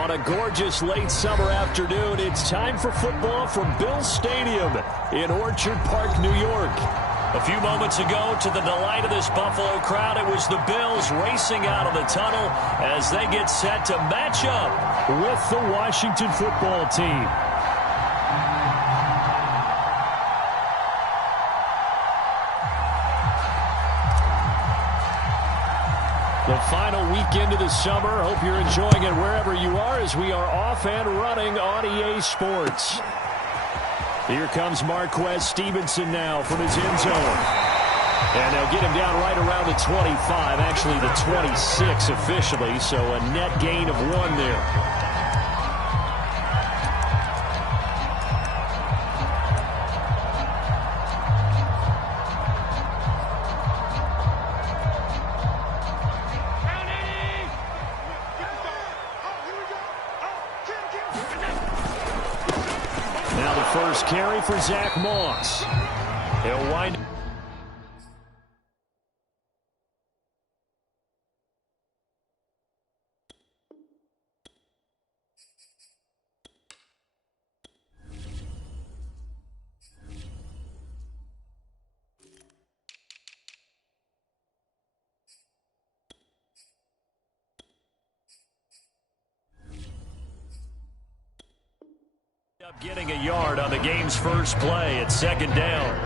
On a gorgeous late summer afternoon, it's time for football from Bill Stadium in Orchard Park, New York. A few moments ago, to the delight of this Buffalo crowd, it was the Bills racing out of the tunnel as they get set to match up with the Washington football team. The final weekend of the summer. Hope you're enjoying it wherever you are as we are off and running on EA Sports. Here comes Marquez Stevenson now from his end zone. And they'll get him down right around the 25, actually the 26 officially, so a net gain of 1 there. First carry for Zach Moss. He'll wind up getting a yard on the game's first play at second down.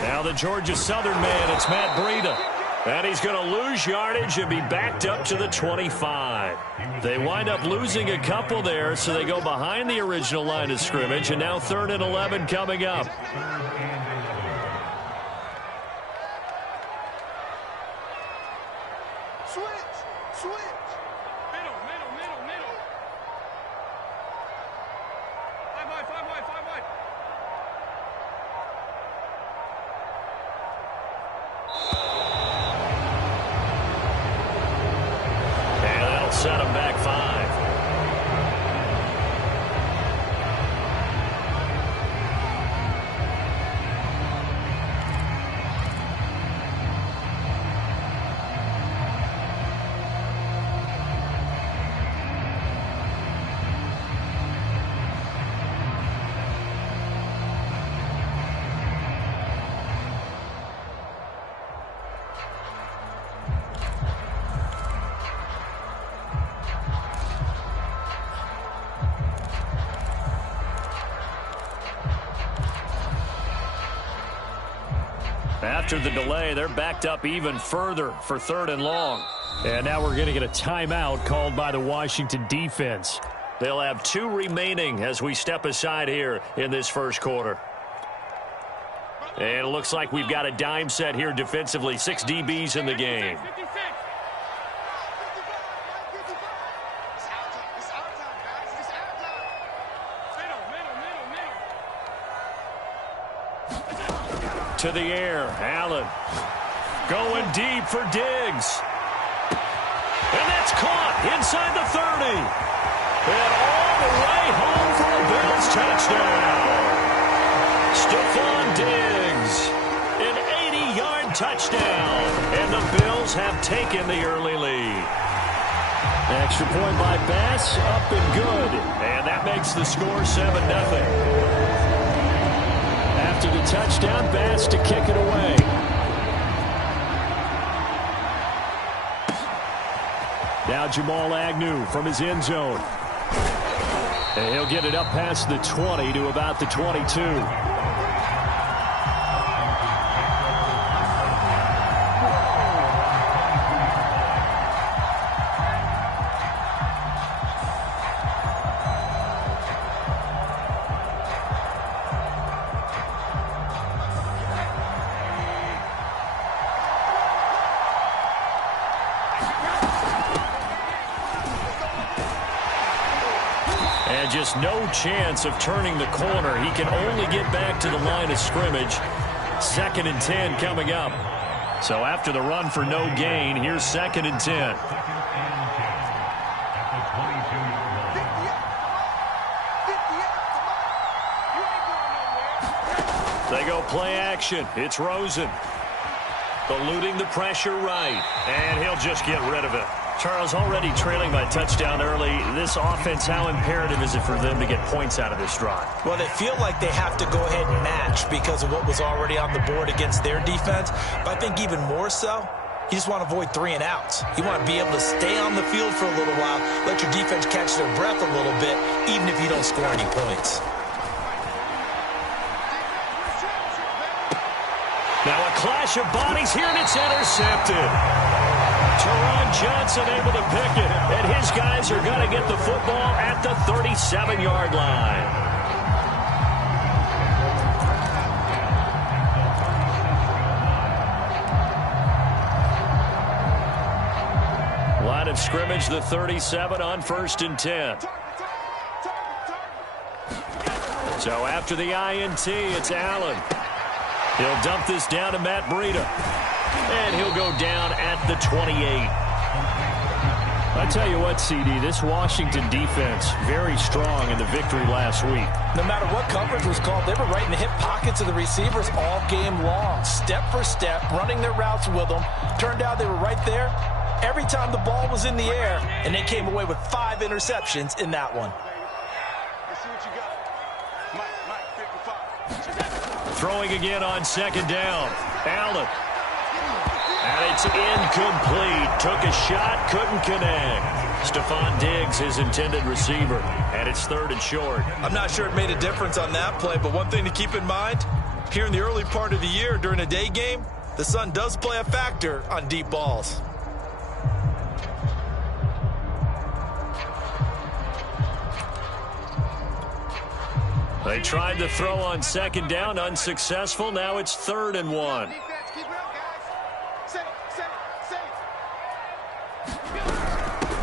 Now the Georgia Southern man, it's Matt Breida. And he's going to lose yardage and be backed up to the 25. They wind up losing a couple there, so they go behind the original line of scrimmage, and now 3rd and 11 coming up. Switch. Middle. 5 wide. Set him back 5. After the delay, they're backed up even further for 3rd and long. And now we're going to get a timeout called by the Washington defense. They'll have 2 remaining as we step aside here in this first quarter. And it looks like we've got a dime set here defensively. 6 DBs in the game. To the air, Allen going deep for Diggs. And that's caught inside the 30. And all the way home for a Bills touchdown. Stephon Diggs, an 80-yard touchdown. And the Bills have taken the early lead. Extra point by Bass, up and good. And that makes the score 7-0. After the touchdown, Bass to kick it away. Now Jamal Agnew from his end zone. And he'll get it up past the 20 to about the 22. And just no chance of turning the corner. He can only get back to the line of scrimmage. 2nd and 10 coming up. So after the run for no gain, here's 2nd and 10. play action. It's Rosen. Eluding the pressure right. And he'll just get rid of it. Charles, already trailing by touchdown early. This offense, how imperative is it for them to get points out of this drive? Well, they feel like they have to go ahead and match because of what was already on the board against their defense. But I think even more so, you just want to avoid 3 and outs. You want to be able to stay on the field for a little while, let your defense catch their breath a little bit, even if you don't score any points. Now a clash of bodies here, and it's intercepted. Teron Johnson able to pick it, and his guys are going to get the football at the 37-yard line. Line of scrimmage, the 37 on 1st and 10. So after the INT, it's Allen. He'll dump this down to Matt Breida. And he'll go down at the 28. I tell you what, CD, this Washington defense, very strong in the victory last week. No matter what coverage was called, they were right in the hip pockets of the receivers all game long. Step for step, running their routes with them. Turned out they were right there every time the ball was in the air, and they came away with 5 interceptions in that one. Throwing again on 2nd down. Allen. And it's incomplete. Took a shot, couldn't connect. Stephon Diggs, his intended receiver. And it's 3rd and short. I'm not sure it made a difference on that play, but one thing to keep in mind, here in the early part of the year during a day game, the sun does play a factor on deep balls. They tried to throw on 2nd down, unsuccessful. Now it's 3rd and 1.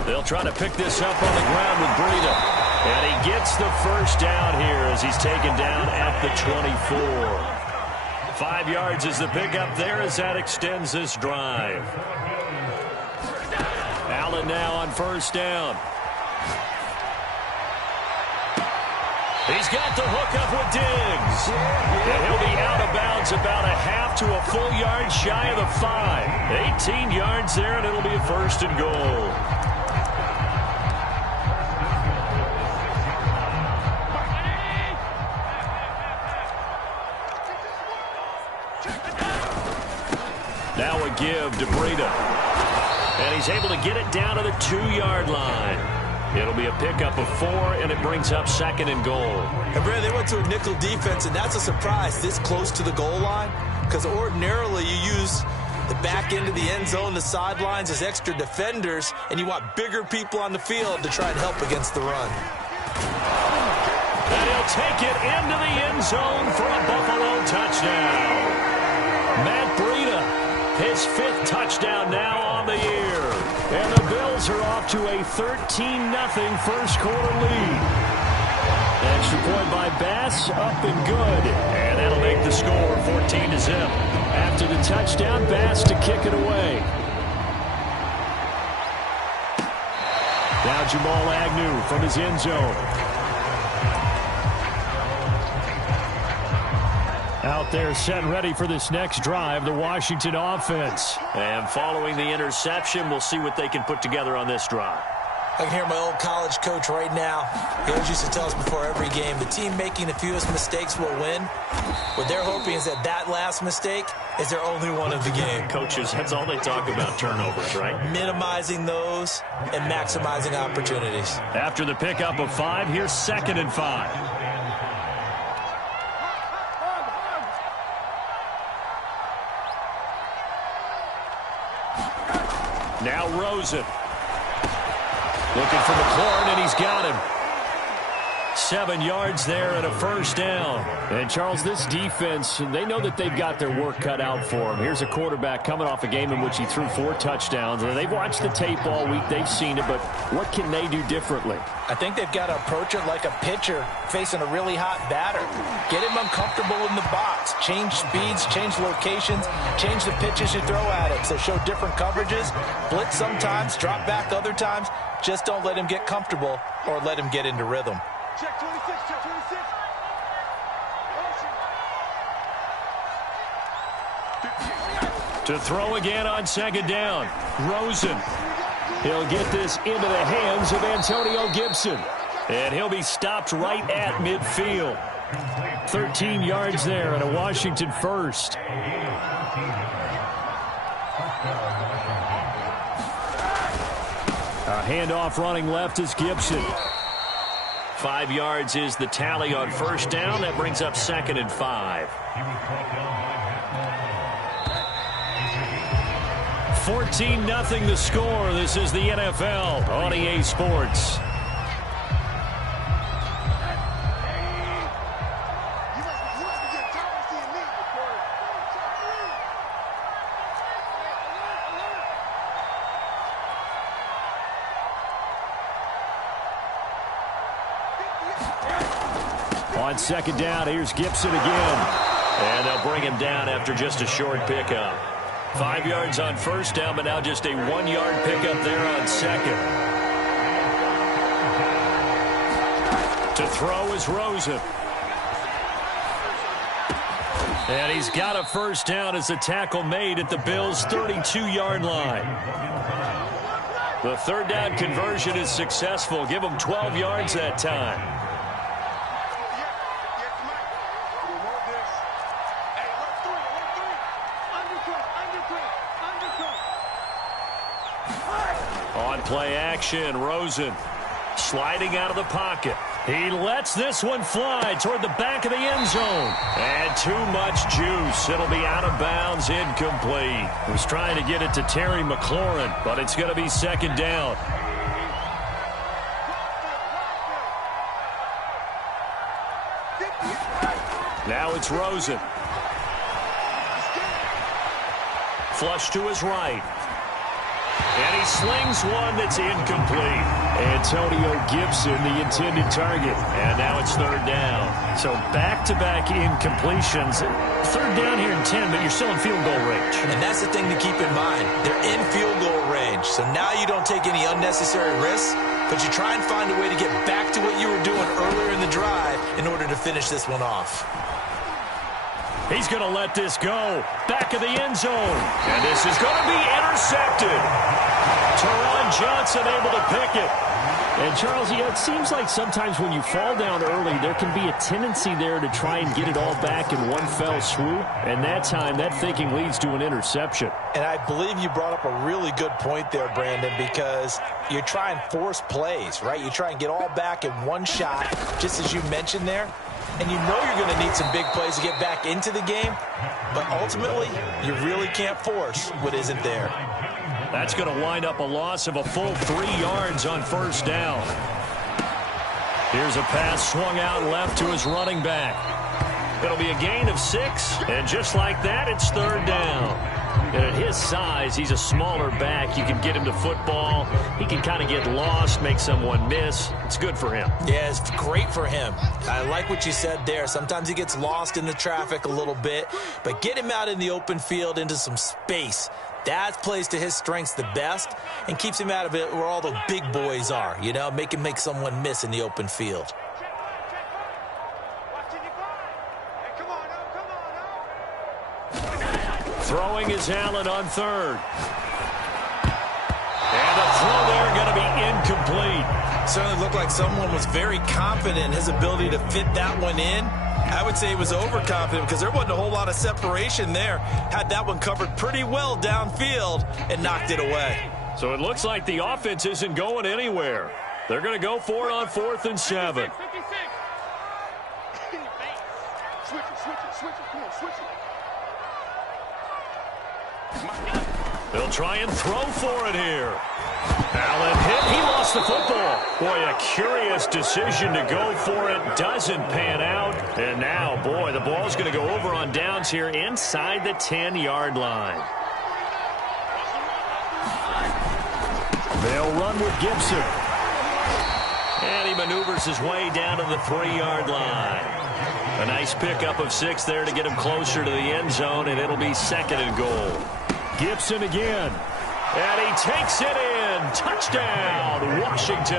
They'll try to pick this up on the ground with Breida. And he gets the 1st down here as he's taken down at the 24. 5 yards is the pickup there as that extends this drive. Allen now on 1st down. He's got the hook up with Diggs. And he'll be out of bounds about a half to a full yard shy of the 5. 18 yards there, and it'll be a 1st and goal. Now a give to Breida. And he's able to get it down to the 2-yard line. It'll be a pickup of 4, and it brings up 2nd and goal. And Brad, they went to a nickel defense, and that's a surprise this close to the goal line, because ordinarily you use the back end of the end zone, the sidelines as extra defenders, and you want bigger people on the field to try and help against the run. And he'll take it into the end zone for a Buffalo touchdown. Matt Breida, his 5th touchdown now on the year. And the Bills are off to a 13-0 first quarter lead. Extra point by Bass, up and good. And that'll make the score 14-0. After the touchdown, Bass to kick it away. Now Jamal Agnew from his end zone. Out there set ready for this next drive, the Washington offense. And following the interception, we'll see what they can put together on this drive. I can hear my old college coach right now. He always used to tell us before every game, the team making the fewest mistakes will win. What they're hoping is that that last mistake is their only one of the game. Coaches, that's all they talk about, turnovers, right? Minimizing those and maximizing opportunities. After the pickup of 5, here's 2nd and 5. Now Rosen. Looking for McLaurin, and he's got him. 7 yards there and a 1st down. And, Charles, this defense, they know that they've got their work cut out for them. Here's a quarterback coming off a game in which he threw 4 touchdowns. And they've watched the tape all week. They've seen it, but what can they do differently? I think they've got to approach it like a pitcher facing a really hot batter. Get him uncomfortable in the box. Change speeds, change locations, change the pitches you throw at him. So show different coverages. Blitz sometimes, drop back other times. Just don't let him get comfortable or let him get into rhythm. Check 26, check 26. To throw again on second down. Rosen. He'll get this into the hands of Antonio Gibson. And he'll be stopped right at midfield. 13 yards there and a Washington first. A handoff running left is Gibson. 5 yards is the tally on first down. That brings up 2nd and 5. 14-0 the score. This is the NFL on EA Sports. On second down, here's Gibson again. And they'll bring him down after just a short pickup. 5 yards on first down, but now just a 1-yard pickup there on second. To throw is Rosen. And he's got a first down as a tackle made at the Bills' 32-yard line. The third down conversion is successful. Give him 12 yards that time. On play action, Rosen sliding out of the pocket. He lets this one fly toward the back of the end zone. And too much juice. It'll be out of bounds, incomplete. He was trying to get it to Terry McLaurin, but it's going to be second down. Now it's Rosen. Flush to his right. And he slings one that's incomplete. Antonio Gibson, the intended target. And now it's third down. So back-to-back incompletions. Third down here in 10, but you're still in field goal range. And that's the thing to keep in mind. They're in field goal range. So now you don't take any unnecessary risks, but you try and find a way to get back to what you were doing earlier in the drive in order to finish this one off. He's going to let this go. Back of the end zone. And this is going to be intercepted. Teron Johnson able to pick it. And, Charles, it seems like sometimes when you fall down early, there can be a tendency there to try and get it all back in one fell swoop. And that time, that thinking leads to an interception. And I believe you brought up a really good point there, Brandon, because you try and force plays, right? You try and get all back in one shot, just as you mentioned there. And you know you're going to need some big plays to get back into the game. But ultimately, you really can't force what isn't there. That's going to wind up a loss of a full 3 yards on first down. Here's a pass swung out left to his running back. It'll be a gain of 6. And just like that, it's third down. And at his size, he's a smaller back. You can get him to football. He can kind of get lost, make someone miss. It's good for him. Yeah, it's great for him. I like what you said there. Sometimes he gets lost in the traffic a little bit, but get him out in the open field into some space. That plays to his strengths the best and keeps him out of it where all the big boys are, you know, make him make someone miss in the open field. Throwing is Allen on third. And the throw there going to be incomplete. Certainly looked like someone was very confident in his ability to fit that one in. I would say he was overconfident because there wasn't a whole lot of separation there. Had that one covered pretty well downfield and knocked it away. So it looks like the offense isn't going anywhere. They're going to go for it on 4th and 7. They'll try and throw for it here. Allen hit. He lost the football. Boy, a curious decision to go for it. Doesn't pan out. And now, boy, the ball's going to go over on downs here inside the 10-yard line. They'll run with Gibson. And he maneuvers his way down to the 3-yard line. A nice pickup of 6 there to get him closer to the end zone, and it'll be 2nd and goal. Gibson again. And he takes it in. Touchdown, Washington.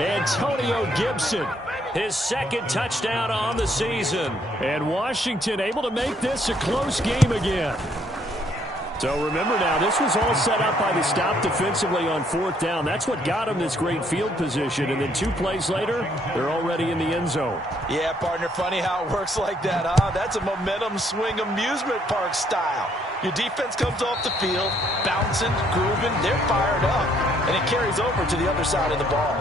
Antonio Gibson his second touchdown on the season. And Washington able to make this a close game again. So remember now, this was all set up by the stop defensively on fourth down. That's what got them this great field position. And then 2 plays later, they're already in the end zone. Yeah, partner, funny how it works like that, huh? That's a momentum swing amusement park style. Your defense comes off the field, bouncing, grooving, they're fired up. And it carries over to the other side of the ball.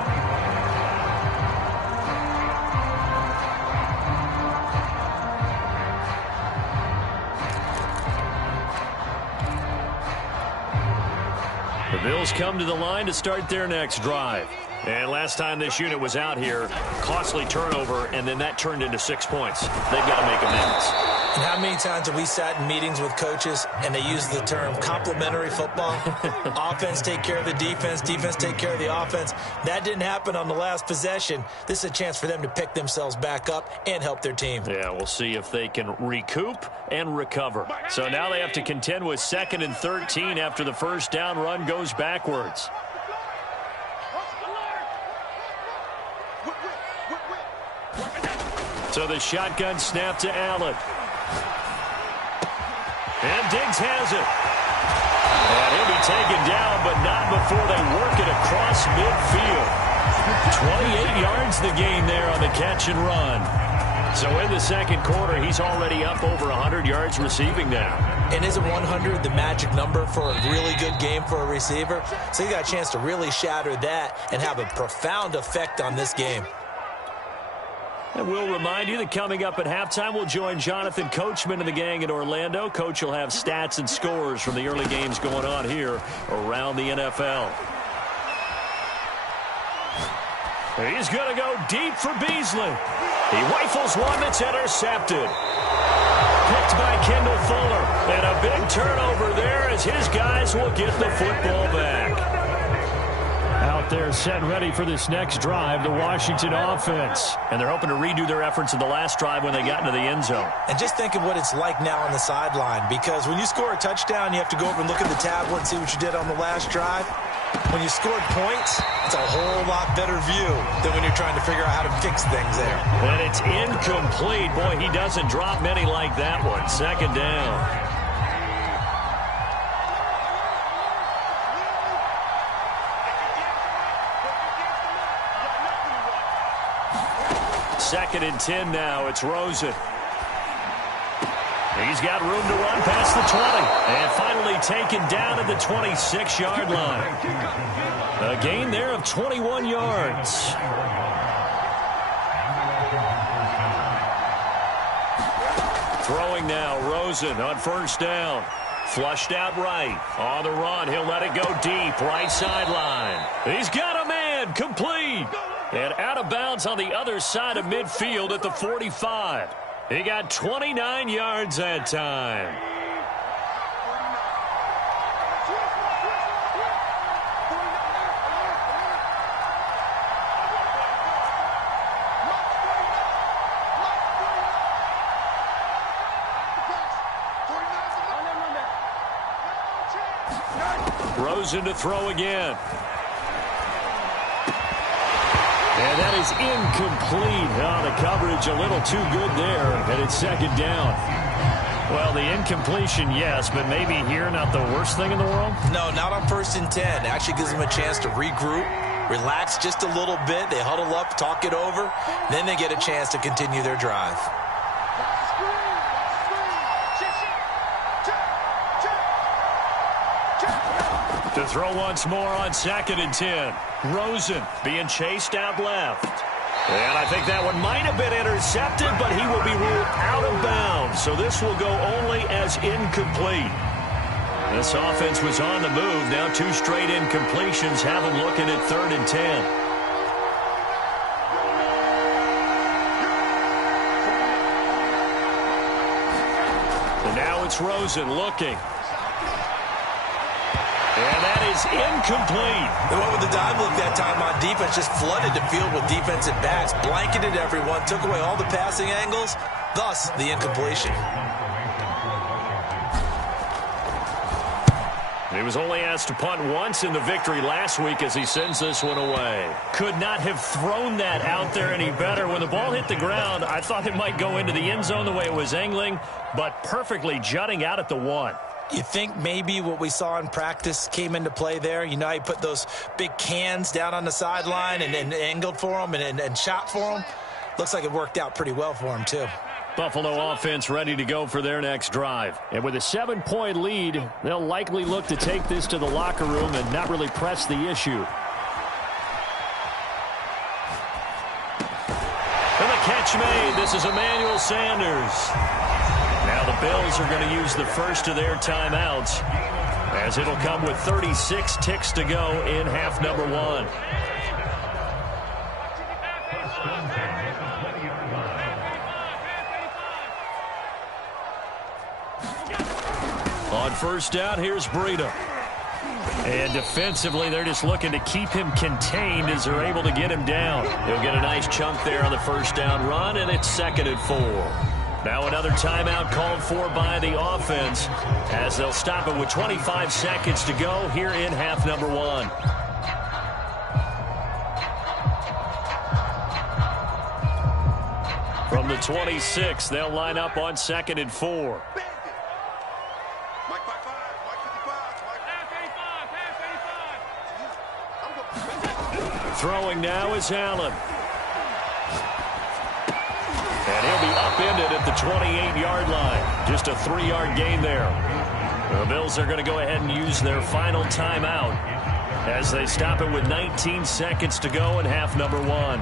The Bills come to the line to start their next drive. And last time this unit was out here, costly turnover, and then that turned into 6 points. They've got to make amends. And how many times have we sat in meetings with coaches and they use the term complementary football? Offense take care of the defense, defense take care of the offense. That didn't happen on the last possession. This is a chance for them to pick themselves back up and help their team. Yeah, we'll see if they can recoup and recover. So now they have to contend with 2nd and 13 after the first down run goes backwards. So the shotgun snap to Allen. And Diggs has it. And he'll be taken down, but not before they work it across midfield. 28 yards the gain there on the catch and run. So in the second quarter, he's already up over 100 yards receiving now. And isn't 100 the magic number for a really good game for a receiver? So he got a chance to really shatter that and have a profound effect on this game. And we'll remind you that coming up at halftime, we'll join Jonathan Coachman and the gang in Orlando. Coach will have stats and scores from the early games going on here around the NFL. He's going to go deep for Beasley. He rifles one that's intercepted. Picked by Kendall Fuller. And a big turnover there as his guys will get the football back. Out there set and ready for this next drive, the Washington offense. And they're hoping to redo their efforts in the last drive when they got into the end zone. And just think of what it's like now on the sideline, because when you score a touchdown, you have to go over and look at the tablet and see what you did on the last drive. When you scored points, it's a whole lot better view than when you're trying to figure out how to fix things there. And it's incomplete. Boy, he doesn't drop many like that one. Second down. Second and 10 now. It's Rosen. He's got room to run past the 20. And finally taken down at the 26-yard line. A gain there of 21 yards. Throwing now, Rosen on first down. Flushed out right. On the run, he'll let it go deep. Right sideline. He's got a man. Complete. And out of bounds on the other side of midfield at the 45. He got 29 yards that time. Rosen to throw again. And that is incomplete. Oh, the coverage a little too good there. And it's second down. Well, the incompletion, yes, but maybe here not the worst thing in the world? No, not on 1st and 10. It actually gives them a chance to regroup, relax just a little bit. They huddle up, talk it over. Then they get a chance to continue their drive. To throw once more on 2nd and 10. Rosen being chased out left. And I think that one might have been intercepted, but he will be ruled out of bounds. So this will go only as incomplete. This offense was on the move. Now 2 straight incompletions have them looking at 3rd and 10. And now it's Rosen looking. And that is incomplete. They went with the dive look that time on defense, just flooded the field with defensive backs, blanketed everyone, took away all the passing angles, thus the incompletion. He was only asked to punt once in the victory last week as he sends this one away. Could not have thrown that out there any better. When the ball hit the ground, I thought it might go into the end zone the way it was angling, but perfectly jutting out at the 1. You think maybe what we saw in practice came into play there? You know how you put those big cans down on the sideline and angled for them and shot for them? Looks like it worked out pretty well for him, too. Buffalo offense ready to go for their next drive. And with a 7-point lead, they'll likely look to take this to the locker room and not really press the issue. And the catch made. This is Emmanuel Sanders. Now the Bills are going to use the first of their timeouts, as it'll come with 36 ticks to go in half number 1. On first down, here's Breida. And defensively, they're just looking to keep him contained as they're able to get him down. He'll get a nice chunk there on the first down run, and it's 2nd and 4. Now another timeout called for by the offense, as they'll stop it with 25 seconds to go here in half number 1. From the 26, they'll line up on 2nd and 4. Throwing now is Allen. And he'll be upended at the 28-yard line. Just a 3-yard gain there. The Bills are going to go ahead and use their final timeout as they stop it with 19 seconds to go in half number 1.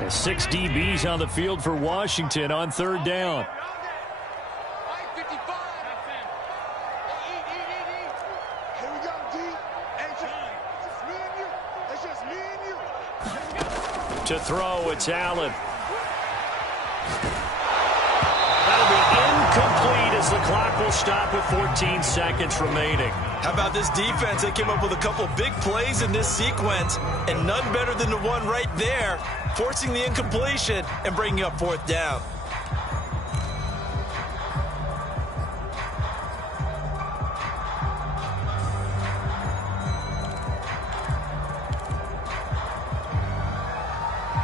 And 6 DBs on the field for Washington on 3rd down. To throw, it's Allen. That'll be incomplete as the clock will stop with 14 seconds remaining. How about this defense? They came up with a couple big plays in this sequence, and none better than the one right there, forcing the incompletion and bringing up 4th down.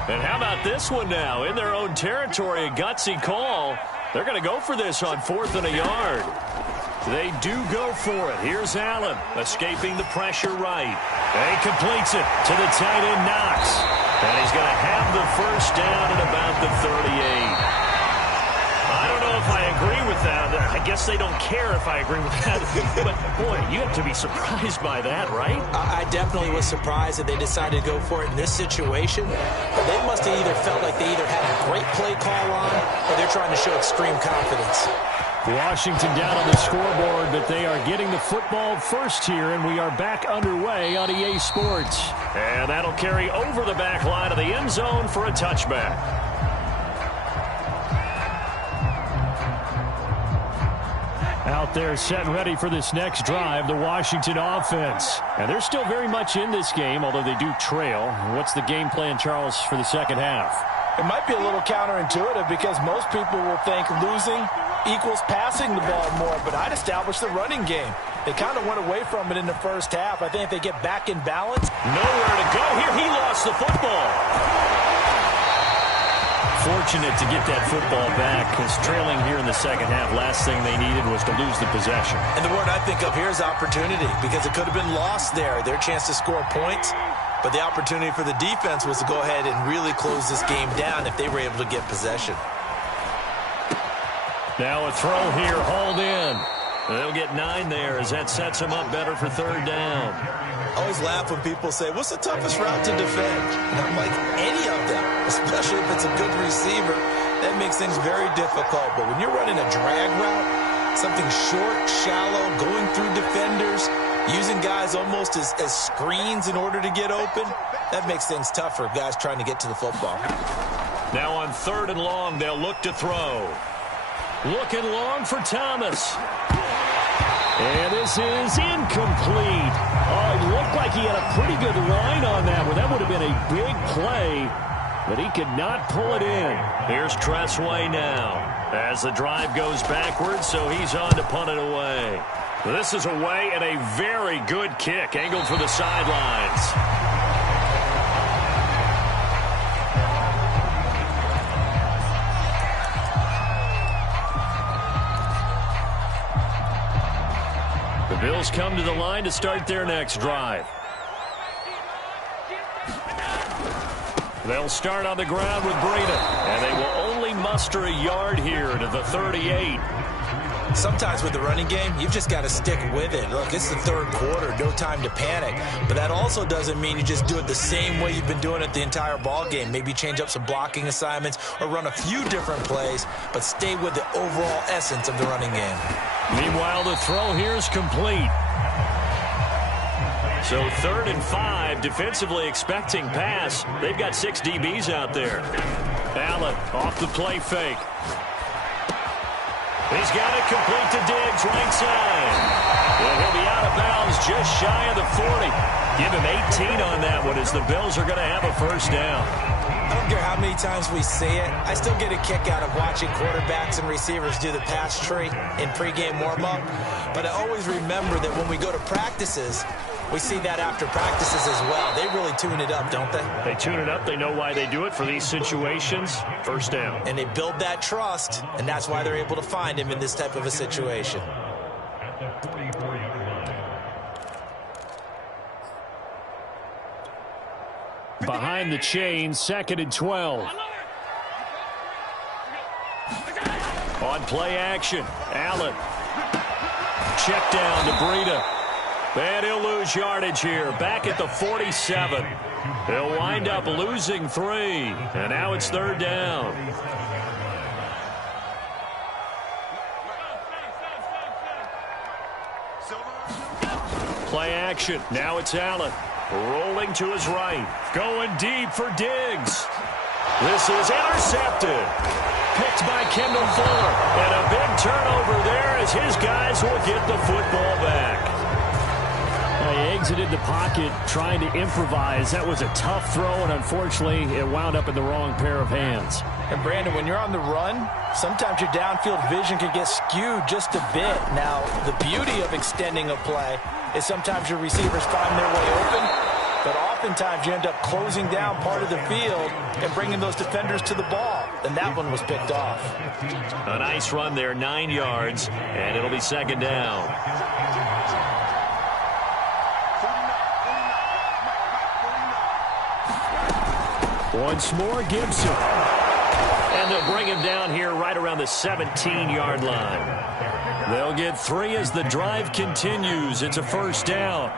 And how about this one now? In their own territory, a gutsy call. They're going to go for this on 4th and a yard. They do go for it. Here's Allen, escaping the pressure right. And he completes it to the tight end, Knox. And he's going to have the first down at about the 38. I don't know if I agree with that. I guess they don't care if I agree with that. But, boy, you have to be surprised by that, right? I definitely was surprised that they decided to go for it in this situation. But they must have either felt like they either had a great play call on or they're trying to show extreme confidence. Washington down on the scoreboard, but they are getting the football first here, and we are back underway on EA Sports. And that'll carry over the back line of the end zone for a touchback. Out there set and ready for this next drive, the Washington offense. And they're still very much in this game, although they do trail. What's the game plan, Charles, for the second half? It might be a little counterintuitive because most people will think losing equals passing the ball more, but I'd establish the running game. They kind of went away from it in the first half. I think if they get back in balance. Nowhere to go here. He lost the football. Fortunate to get that football back, because trailing here in the second half, last thing they needed was to lose the possession. And the word I think of here is opportunity, because it could have been lost there, their chance to score points. But the opportunity for the defense was to go ahead and really close this game down if they were able to get possession. Now a throw here, hauled in. They'll get 9 there as that sets them up better for 3rd down. I always laugh when people say, what's the toughest route to defend? And I'm like, any of them, especially if it's a good receiver. That makes things very difficult. But when you're running a drag route, something short, shallow, going through defenders, using guys almost as screens in order to get open, that makes things tough for guys trying to get to the football. Now on 3rd and long, they'll look to throw. Looking long for Thomas. And this is incomplete. Oh, it looked like he had a pretty good line on that one. That would have been a big play. but he could not pull it in. Here's Tressway now as the drive goes backwards, so he's on to punt it away. This is away and a very good kick angled for the sidelines. The Bills come to the line to start their next drive. They'll start on the ground with Breida, and they will only muster a yard here to the 38. Sometimes with the running game, you've just got to stick with it. Look, it's the third quarter, no time to panic. But that also doesn't mean you just do it the same way you've been doing it the entire ball game. Maybe change up some blocking assignments or run a few different plays, but stay with the overall essence of the running game. Meanwhile, the throw here is complete. So 3rd and 5, defensively expecting pass. They've got 6 DBs out there. Allen off the play fake. He's got it complete to Diggs, right side. And he'll be out of bounds just shy of the 40. Give him 18 on that one as the Bills are going to have a first down. I don't care how many times we say it. I still get a kick out of watching quarterbacks and receivers do the pass tree in pregame warm-up. But I always remember that when we go to practices, we see that after practices as well. They really tune it up, don't they? They tune it up. They know why they do it for these situations. First down. And they build that trust, and that's why they're able to find him in this type of a situation. Behind the chain, 2nd and 12. On play action, Allen. Check down to Breida. And he'll lose yardage here, back at the 47. He'll wind up losing 3, and now it's 3rd down. Play action, now it's Allen. Rolling to his right, going deep for Diggs. This is intercepted. Picked by Kendall Fuller, and a big turnover there as his guys will get the football back. He exited the pocket trying to improvise. That was a tough throw, and unfortunately, it wound up in the wrong pair of hands. And Brandon, when you're on the run, sometimes your downfield vision can get skewed just a bit. Now, the beauty of extending a play is sometimes your receivers find their way open, but oftentimes you end up closing down part of the field and bringing those defenders to the ball. And that one was picked off. A nice run there, 9 yards, and it'll be 2nd down. Once more, Gibson. And they'll bring him down here right around the 17-yard line. They'll get 3 as the drive continues. It's a first down.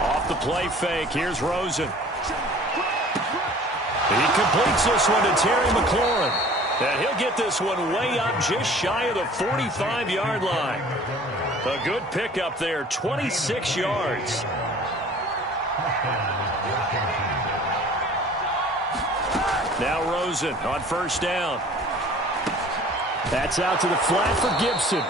Off the play fake, here's Rosen. He completes this one to Terry McLaurin. And he'll get this one way up just shy of the 45-yard line. A good pickup there, 26 yards. Now Rosen on first down. That's out to the flat for Gibson.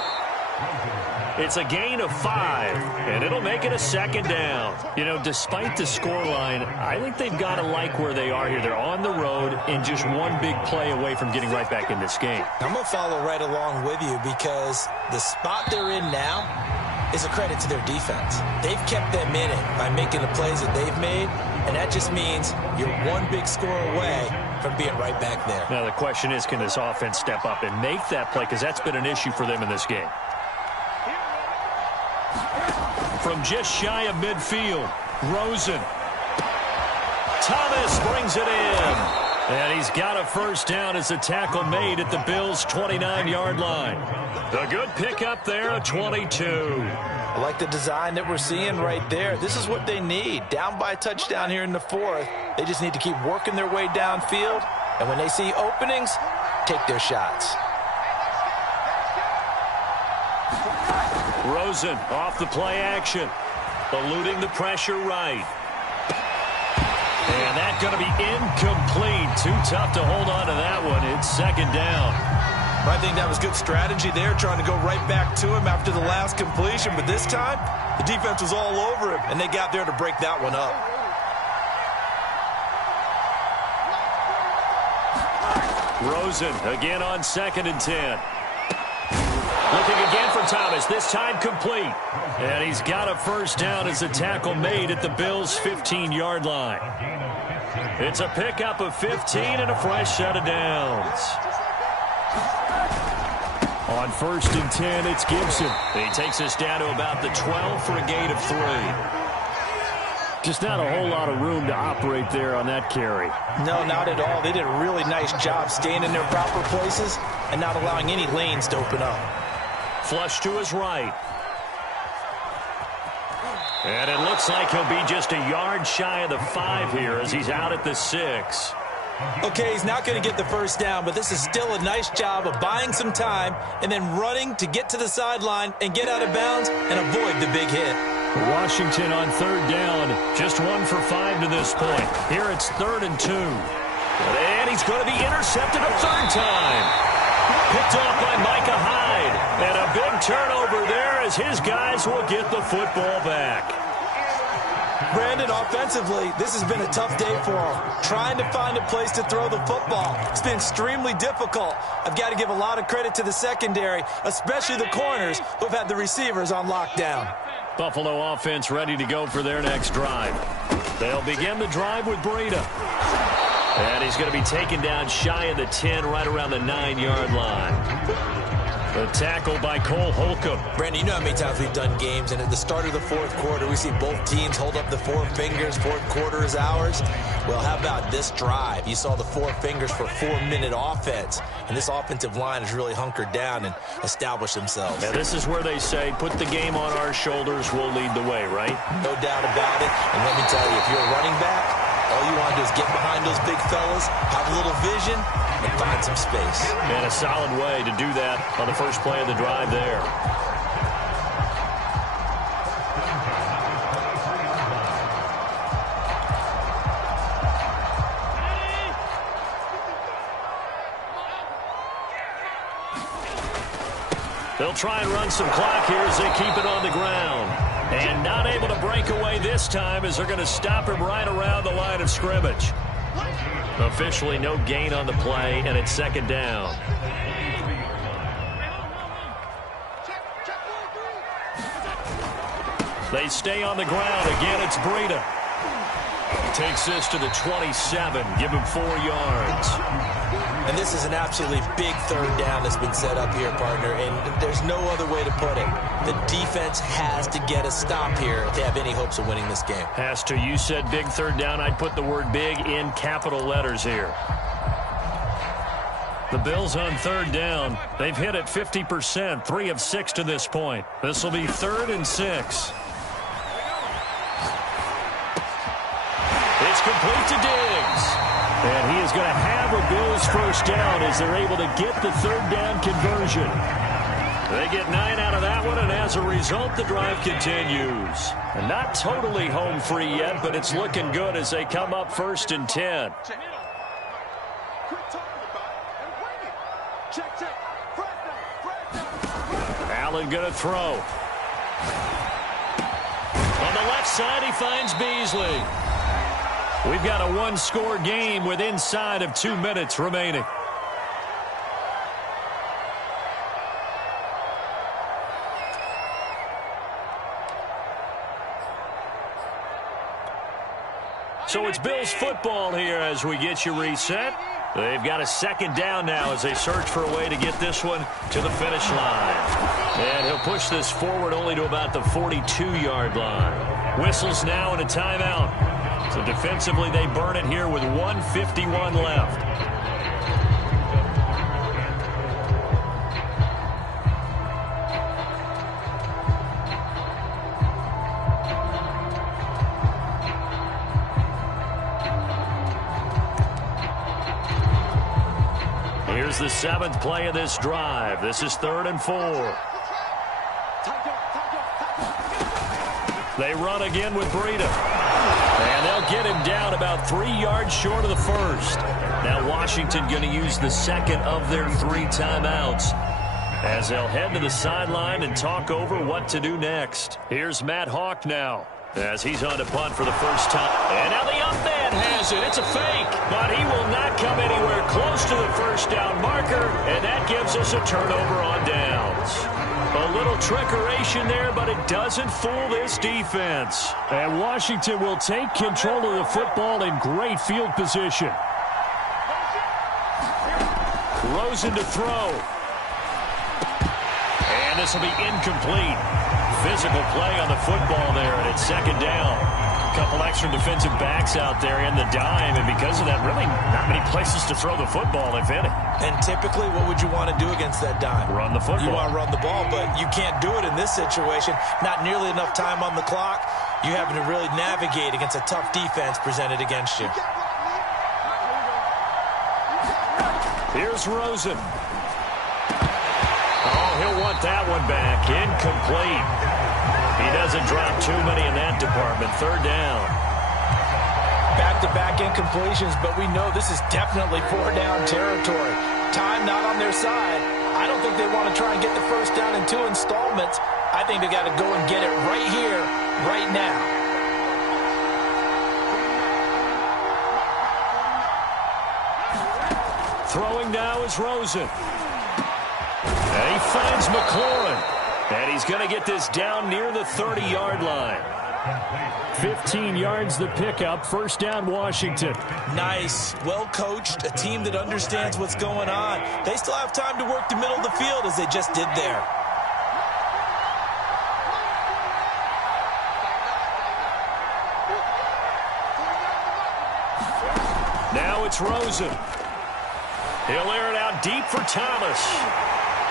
It's a gain of 5, and it'll make it a 2nd down. You know, despite the scoreline, I think they've got to like where they are here. They're on the road and just one big play away from getting right back in this game. I'm going to follow right along with you because the spot they're in now is a credit to their defense. They've kept them in it by making the plays that they've made, and that just means you're one big score away from being right back there. Now the question is, can this offense step up and make that play? Because that's been an issue for them in this game. From just shy of midfield, Rosen. Thomas brings it in. And he's got a first down as the tackle made at the Bills' 29-yard line. A good pickup there, a 22. I like the design that we're seeing right there. This is what they need. Down by a touchdown here in the 4th. They just need to keep working their way downfield. And when they see openings, take their shots. Rosen off the play action. Eluding the pressure right. And that's going to be incomplete. Too tough to hold on to that one. It's 2nd down. I think that was good strategy there, trying to go right back to him after the last completion. But this time, the defense was all over him, and they got there to break that one up. Rosen again on 2nd and 10. Looking again for Thomas, this time complete. And he's got a first down as the tackle made at the Bills' 15-yard line. It's a pickup of 15 and a fresh set of downs. On 1st and 10, it's Gibson. He takes us down to about the 12 for a gain of 3. Just not a whole lot of room to operate there on that carry. No, not at all. They did a really nice job staying in their proper places and not allowing any lanes to open up. Flush to his right. And it looks like he'll be just a yard shy of the 5 here as he's out at the 6. Okay, he's not going to get the first down, but this is still a nice job of buying some time and then running to get to the sideline and get out of bounds and avoid the big hit. Washington on 3rd down, just 1 for 5 to this point. Here it's 3rd and 2. And he's going to be intercepted a 3rd time. Picked off by Micah Hyde. And a big turnover there as his guys will get the football back. Brandon, offensively, this has been a tough day for him. Trying to find a place to throw the football. It's been extremely difficult. I've got to give a lot of credit to the secondary, especially the corners who have had the receivers on lockdown. Buffalo offense ready to go for their next drive. They'll begin the drive with Breida. And he's going to be taken down shy of the 10, right around the 9-yard line. The tackle by Cole Holcomb. Brandon, you know how many times we've done games, and at the start of the 4th quarter, we see both teams hold up the 4 fingers, 4th quarter is ours. Well, how about this drive? You saw the 4 fingers for 4-minute offense, and this offensive line has really hunkered down and established themselves. Now, this is where they say, put the game on our shoulders, we'll lead the way, right? No doubt about it, and let me tell you, if you're a running back, all you want to do is get behind those big fellas, have a little vision, and find some space. And a solid way to do that on the first play of the drive there. They'll try and run some clock here as they keep it on the ground. And not able to break away this time as they're going to stop him right around the line of scrimmage. Officially no gain on the play, and it's 2nd down. They stay on the ground. Again, it's Breida. Takes this to the 27. Give him 4 yards. And this is an absolutely big 3rd down that's been set up here, partner, and there's no other way to put it. The defense has to get a stop here if they have any hopes of winning this game. Has to. You said big 3rd down. I'd put the word big in capital letters here. The Bills on 3rd down. They've hit it 50%, 3 of 6 to this point. This will be 3rd and 6. It's complete to Diggs. And he is going to have a Bills first down as they're able to get the 3rd down conversion. They get 9 out of that one, and as a result, the drive continues. And not totally home free yet, but it's looking good as they come up 1st and 10. Allen going to throw. On the left side, he finds Beasley. We've got a 1-score game with inside of 2 minutes remaining. So it's Bills football here as we get you reset. They've got a 2nd down now as they search for a way to get this one to the finish line. And he'll push this forward only to about the 42-yard line. Whistles now and a timeout. So defensively, they burn it here with 1:51 left. Here's the 7th play of this drive. This is 3rd and 4. They run again with Breida. And they'll get him down about 3 yards short of the first. Now Washington going to use the second of their 3 timeouts as they'll head to the sideline and talk over what to do next. Here's Matt Hawk now as he's on to punt for the first time. And now the up man has it. It's a fake, but he will not come anywhere close to the first down marker, and that gives us a turnover on downs. A little trickeration there, but it doesn't fool this defense. And Washington will take control of the football in great field position. Rosen to throw. And this will be incomplete. Physical play on the football there, and it's second down. A couple extra defensive backs out there in the dime, and because of that, really not many places to throw the football, if any. And typically, what would you want to do against that dime? Run the football. You want to run the ball, but you can't do it in this situation. Not nearly enough time on the clock. You having to really navigate against a tough defense presented against you. Here's Rosen. Oh, he'll want that one back. Incomplete. He doesn't drop too many in that department. Third down. Back-to-back incompletions, but we know this is definitely 4-down territory. Time not on their side. I don't think they want to try and get the first down in 2 installments. I think they got to go and get it right here, right now. Throwing now is Rosen. And he finds McLaurin. And he's going to get this down near the 30-yard line. 15 yards the pickup. First down, Washington. Nice. Well coached. A team that understands what's going on. They still have time to work the middle of the field as they just did there. Now it's Rosen. He'll air it out deep for Thomas.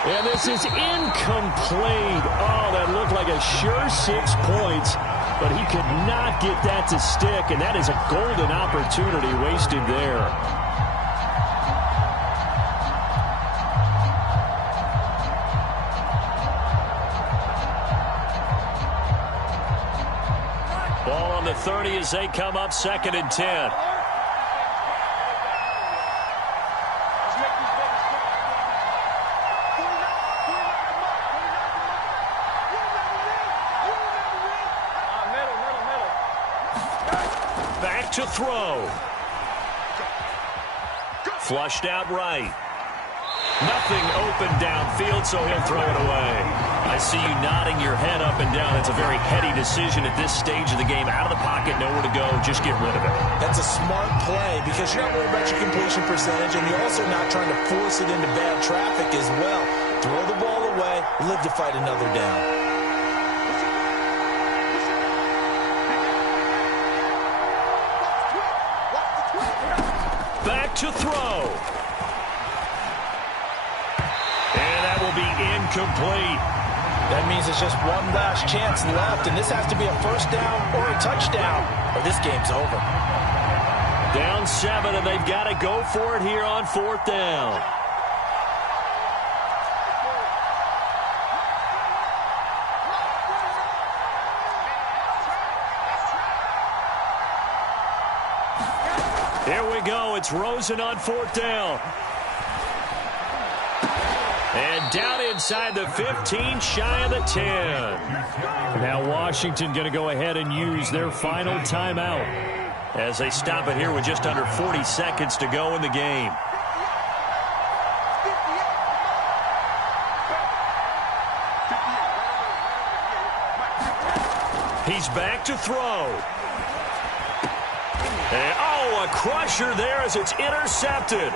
And this is incomplete. Oh, that looked like a sure 6 points, but he could not get that to stick, and that is a golden opportunity wasted there. Ball on the 30 as they come up, 2nd and 10. To throw. Flushed out right. Nothing open downfield, so he'll throw it away. I see you nodding your head up and down. It's a very heady decision at this stage of the game. Out of the pocket, nowhere to go. Just get rid of it. That's a smart play because you're not worried about your completion percentage, and you're also not trying to force it into bad traffic as well. Throw the ball away, live to fight another down. To throw. And that will be incomplete. That means it's just one last chance left, and this has to be a first down or a touchdown, or this game's over. Down 7, and they've got to go for it here on 4th down. Here we go. It's Rosen on 4th down. And down inside the 15, shy of the 10. Now Washington going to go ahead and use their final timeout as they stop it here with just under 40 seconds to go in the game. He's back to throw. And, oh, a crusher there as it's intercepted.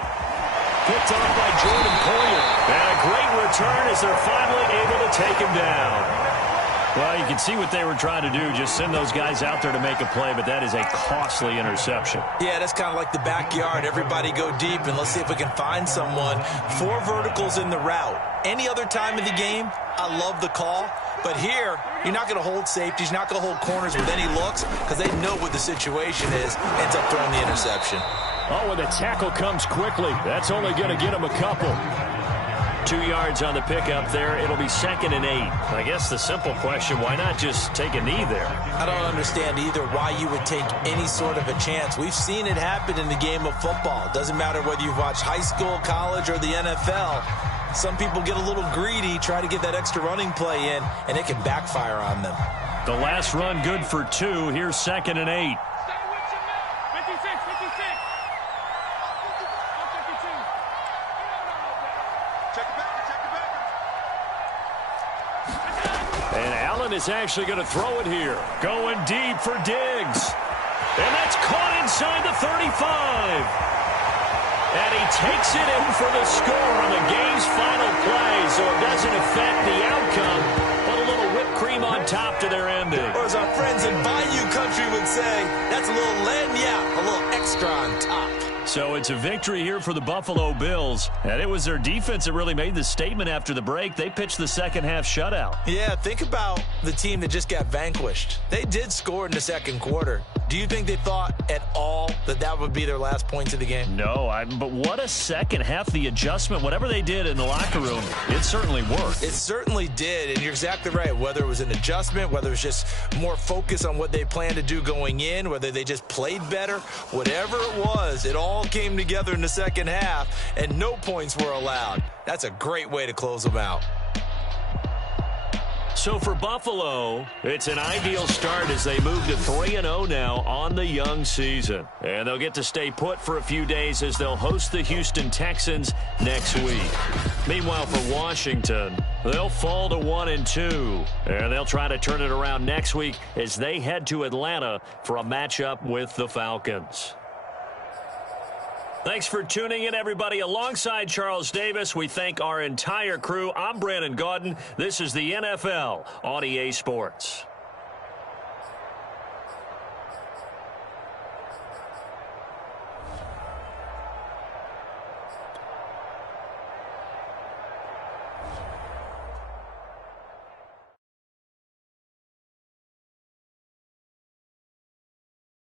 Picked off by Jordan Poyer. And a great return as they're finally able to take him down. Well, you can see what they were trying to do, just send those guys out there to make a play, but that is a costly interception. Yeah, that's kind of like the backyard. Everybody go deep, and let's see if we can find someone. 4 verticals in the route. Any other time of the game, I love the call. But here, you're not going to hold safeties, you're not going to hold corners with any looks because they know what the situation is, ends up throwing the interception. Oh, and the tackle comes quickly. That's only going to get him a couple. 2 yards on the pickup there. It'll be 2nd and 8. I guess the simple question, why not just take a knee there? I don't understand either why you would take any sort of a chance. We've seen it happen in the game of football. It doesn't matter whether you've watched high school, college, or the NFL. Some people get a little greedy, try to get that extra running play in, and it can backfire on them. The last run good for 2. Here's 2nd and 8. And Allen is actually going to throw it here. Going deep for Diggs. And that's caught inside the 35. And he takes it in for the score on the game's final play, so it doesn't affect the outcome, but a little whipped cream on top to their ending. Or as our friends in Bayou Country would say, that's a little lagniappe, a little extra on top. So it's a victory here for the Buffalo Bills, and it was their defense that really made the statement after the break. They pitched the second-half shutout. Yeah, think about the team that just got vanquished. They did score in the second quarter. Do you think they thought at all that that would be their last points of the game? No, but what a second half. The adjustment, whatever they did in the locker room, it certainly worked. It certainly did, and you're exactly right. Whether it was an adjustment, whether it was just more focus on what they planned to do going in, whether they just played better, whatever it was, it all came together in the second half, and no points were allowed. That's a great way to close them out. So for Buffalo, it's an ideal start as they move to 3-0 now on the young season. And they'll get to stay put for a few days as they'll host the Houston Texans next week. Meanwhile, for Washington, they'll fall to 1-2. And they'll try to turn it around next week as they head to Atlanta for a matchup with the Falcons. Thanks for tuning in, everybody. Alongside Charles Davis, we thank our entire crew. I'm Brandon Gaudin. This is the NFL on EA Sports.